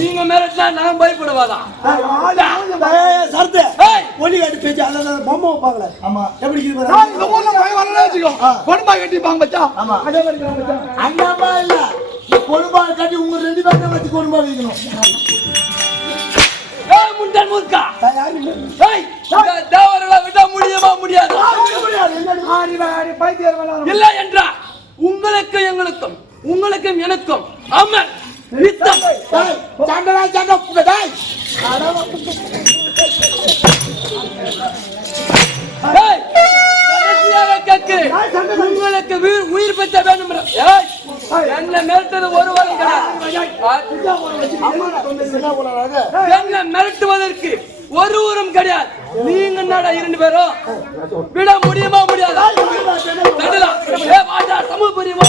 நீங்க மிரட்டினா நான் பயப்படுவாதா? சரத்து ஒலி காட்டி பேச்சு அல்ல பொம்மை வைப்பாங்களே. ஆமா எப்படி கொடும்பாய் கட்டிப்பாங்க மச்சான். ஆமா அதே மாதிரி மச்சான். அங்கமா இல்ல கொடும்பாய் கட்டி உங்க ரெண்டு பேரும் வச்சு கொடும்பாய் வைக்கணும். ஏய் முண்டன் மூர்க்கா. ஏய் தேவரல விட முடியுமா முடியாது? ஆடி பைத்தியர் வளர. இல்ல என்றா உங்களுக்கு எங்களுக்கும் உங்களுக்கும் எனக்கும் அமர் நித்தம் சண்டை சண்டை டேய். ஏய் கடைசியாக கேட்கிறேன். உங்களுக்கு உயிர் பெற்ற வேண்டும். ஏய் என்ன மிரட்டது ஒரு வாரம் கிடையாது. என்ன மிரட்டுவதற்கு ஒரு ஊரும் கிடையாது. நீங்க என்னடா இரண்டு பேரும் விட முடியுமா முடியாதா? தமிழ் புரியுமோ?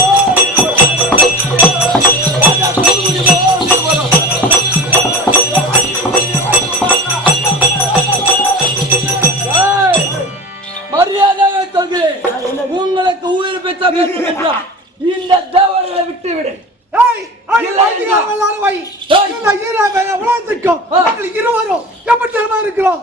மரியாதையாக சொல்கிறேன். உங்களுக்கு உயிர் பெற்ற வேண்டும் என்றால் இந்த தேவர்களை விட்டு விடு. இருவரும் எப்படி இருக்கிறோம்?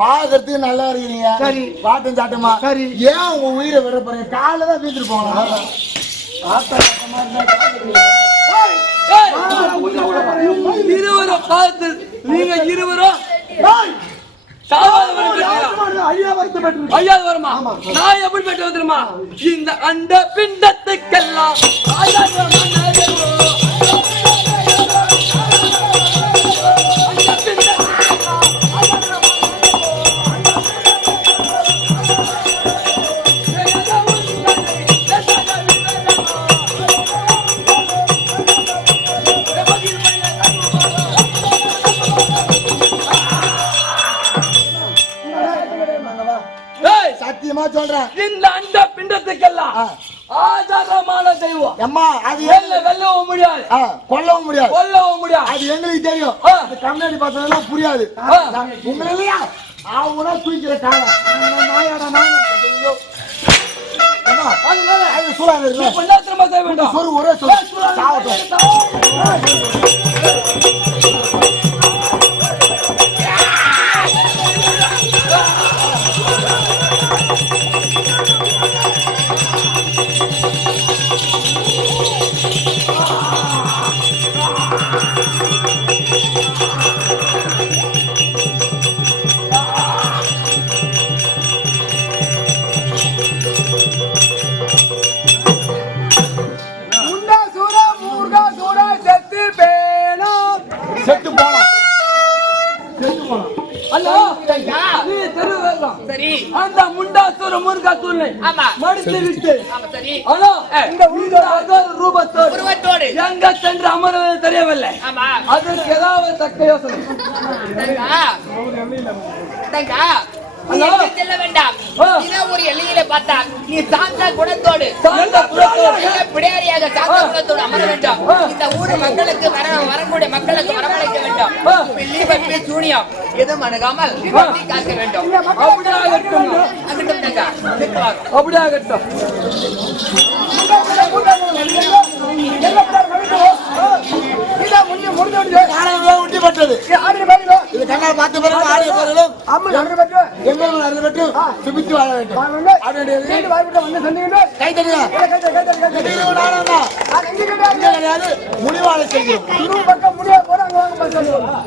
பாக்கிறதுக்கு நல்லா இருக்கிறீங்க. சரி பாட்டும் சாட்டமா. சரி ஏன் உங்க உயிரை விட போறீங்க? காலைல தான் வீட்டுக்கு போகலாம். இருவரும் பார்த்து நீங்க இருவரும் ஐயாவது வருமா? நான் எப்படி பெற்று வந்துருமா? இந்த அண்ட பிண்டத்துக்கெல்லாம் சத்தியமா சொல்றேன். இந்த அண்ட பிண்டத்துக்கெல்லாம் ஆதாரமான தெய்வம். அம்மா அது வெல்லவும் முடியாது, கொல்லவும் முடியாது, கொல்லவும் முடியாது. அது எங்களுக்கு தெரியும். கண்ணாடி பார்த்ததெல்லாம் புரியாது. உங்களை இல்லையா அவங்களா தூக்கிற காலம் ஒரே அந்த முண்டாசூர முருகாசூரை மடித்து விட்டு ரூபத்தோடு எங்க சென்று அமர்வது தெரியவில்லை. அதற்கு ஏதாவது தக்க யோசனை செல்ல வேண்டாம். ஒரு எல்லையில பார்த்தா நீ சாந்த குணத்தோடு பிடையாரியாக சாந்த குணத்தோடு அமர வேண்டாம். இந்த ஊர் மக்களுக்கு வரக்கூடிய மக்களுக்கு வரவழைக்க வேண்டும். வெள்ளி பற்றி சூனியம் எதுவும் அணுகாமல் காக்க வேண்டும். அப்படியாகட்டும். உண்டிப்பட்டது. இது கண்ணால் பார்த்து பிறகு ஆடிய பிறகு எல்லோரும் அருள் பெற்றும் சுபித்து வாழ வேண்டும் அப்படின்றது வந்து சொன்னீங்க கை தட்டுங்க கிடையாது முடிவாளை செய்கிறோம் பக்கம் முடியாது போல அங்க வாங்க